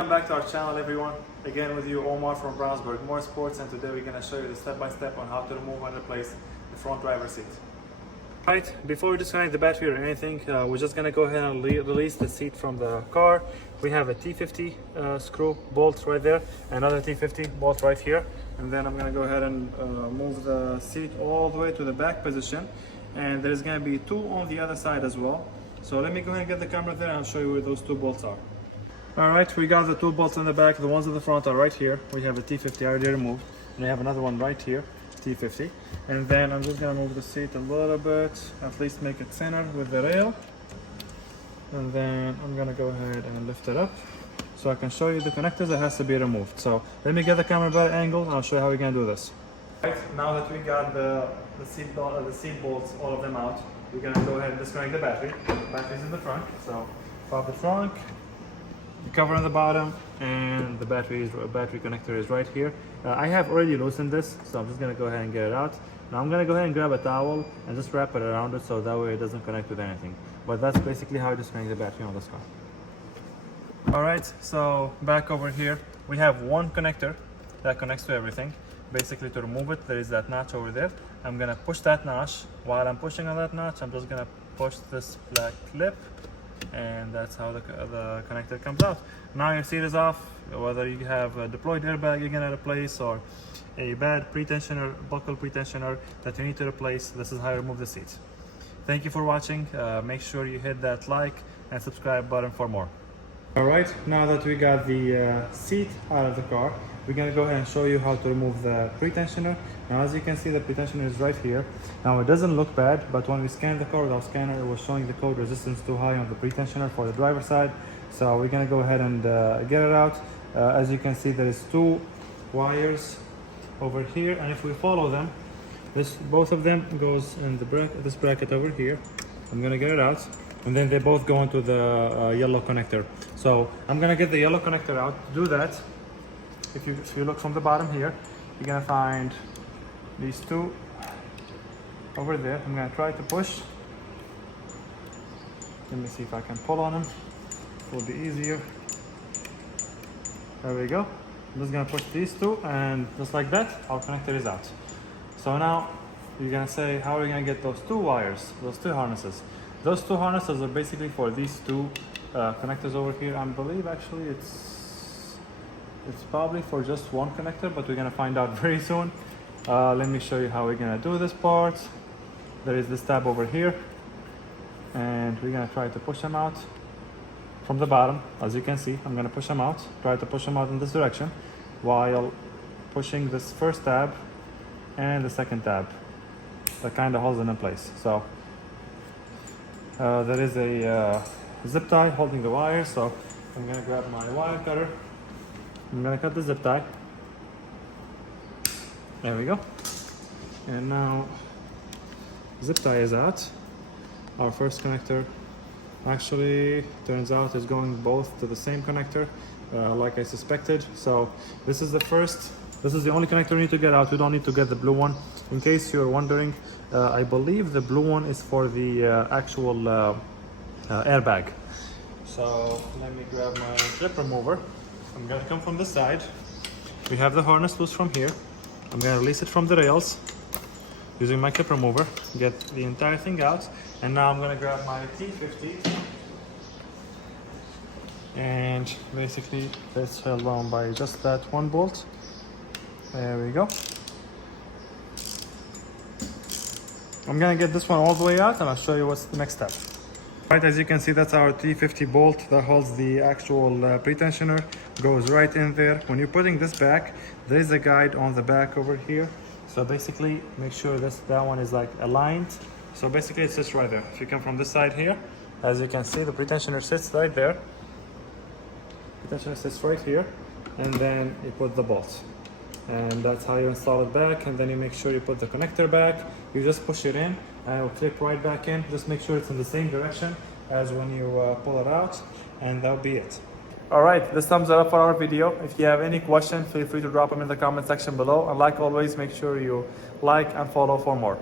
Welcome back to our channel, everyone. Again with you, Omar from Brownsburg Motorsports, and today we're going to show you the step-by-step on how to remove and replace the front driver's seat. Right, before we disconnect the battery or anything, we're just going to go ahead and release the seat from the car. We have a T50 screw bolt right there, another T50 bolt right here, and then I'm going to go ahead and move the seat all the way to the back position, and there's going to be two on the other side as well. So let me go ahead and get the camera there and I'll show you where those two bolts are. Alright, we got the two bolts in the back. The ones in the front are right here. We have a T50 already removed, and I have another one right here, T50. And then I'm just gonna move the seat a little bit, at least make it center with the rail. And then I'm gonna go ahead and lift it up so I can show you the connectors that has to be removed. So let me get the camera better angle and I'll show you how we're gonna do this. Right, now that we got the seat bolts, all of them out, we're gonna go ahead and disconnect the battery. The battery's in the front, so pop the trunk, the cover on the bottom, and the battery connector is right here. I have already loosened this, so I'm just gonna go ahead and get it out. Now I'm gonna go ahead and grab a towel and just wrap it around it so that way it doesn't connect with anything. But that's basically how I disconnect the battery on this car. Alright, so back over here, we have one connector that connects to everything. Basically, to remove it, there is that notch over there. I'm gonna push that notch. While I'm pushing on that notch, I'm just gonna push this black clip, and that's how the connector comes out. Now your seat is off. Whether you have a deployed airbag you're gonna replace or a bad pretensioner, buckle pretensioner that you need to replace, this is how you remove the seat. Thank you for watching. Make sure you hit that like and subscribe button for more. Alright, now that we got the seat out of the car, we're going to go ahead and show you how to remove the pretensioner. Now as you can see, the pretensioner is right here. Now it doesn't look bad, but when we scanned the car with our scanner, it was showing the code resistance too high on the pretensioner for the driver's side. So we're going to go ahead and get it out. As you can see, there is two wires over here, and if we follow them, both of them goes in this bracket over here. I'm going to get it out, and then they both go into the yellow connector. So I'm going to get the yellow connector out. To do that, if you look from the bottom here, you're gonna find these two over there. I'm gonna try to push. Let me see if I can pull on them. It will be easier. There we go. I'm just gonna push these two, and just like that, our connector is out. So now you're gonna say, how are we gonna get those two wires, those two harnesses? Those two harnesses are basically for these two connectors over here. I believe actually it's probably for just one connector, but we're gonna find out very soon. Let me show you how we're gonna do this part. There is this tab over here, and we're gonna try to push them out from the bottom. As you can see, I'm gonna push them out, try to push them out in this direction while pushing this first tab and the second tab that kind of holds them in place. So there is a zip tie holding the wire, so I'm gonna grab my wire cutter. I'm gonna cut the zip tie. There we go. And now zip tie is out. Our first connector actually turns out is going both to the same connector, like I suspected. So this is the only connector you need to get out. You don't need to get the blue one. In case you're wondering, I believe the blue one is for the actual airbag. So let me grab my clip remover. I'm gonna come from the side. We have the harness loose from here. I'm gonna release it from the rails using my clip remover, get the entire thing out, and now I'm gonna grab my T50 and basically it's held on by just that one bolt. There we go. I'm gonna get this one all the way out and I'll show you what's the next step. Right, as you can see, that's our T50 bolt that holds the actual pretensioner, goes right in there. When you're putting this back, there is a guide on the back over here. So basically, make sure that one is like aligned. So basically it sits right there. If you come from this side here, as you can see, the pretensioner sits right there. Pretensioner sits right here, and then you put the bolts. And that's how you install it back, and then you make sure you put the connector back. You just push it in and it will clip right back in. Just make sure it's in the same direction as when you pull it out, and that'll be it. Alright, this sums it up for our video. If you have any questions, feel free to drop them in the comment section below, and like always, make sure you like and follow for more.